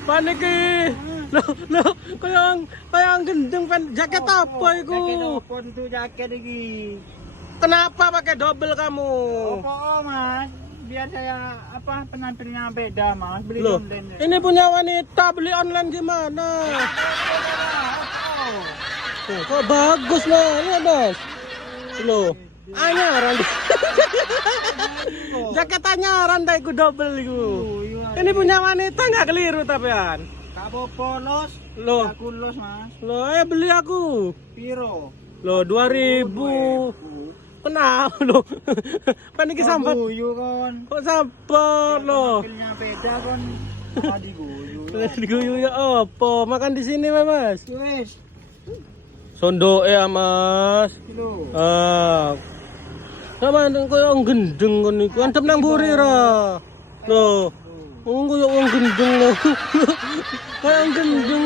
Panik eh. Lo, kaya ang gendeng jaket apa itu? Jaket apa itu jaket ini? Kenapa pakai double kamu? Oh, Mas. Biar saya penampilnya beda, Mas. Beli Loh, online. ini punya wanita beli online gimana? Tuh, kok bagus loh, lihat Mas. Loh, anyaran. Jaket anyaran dah iku double iku. Ini punya wanita nggak keliru tapian. Kabo polos, Loh, aku los, Mas. loh, ayo beli aku. Piro? Loh, 2000. Kenapa loh? Panik sambat. Guyu kon. Kok sambat loh? Penampilnya beda kon. Tadi guyu. Diguyu ya apa? Makan di sini, Mas. Wes, Sondo ya, Mas. lho. Ah. Sama koyo wong gendeng kon niku. Antep nang mburi ra. Loh. Wong koyo wong gendeng lho. Kayak wong gendeng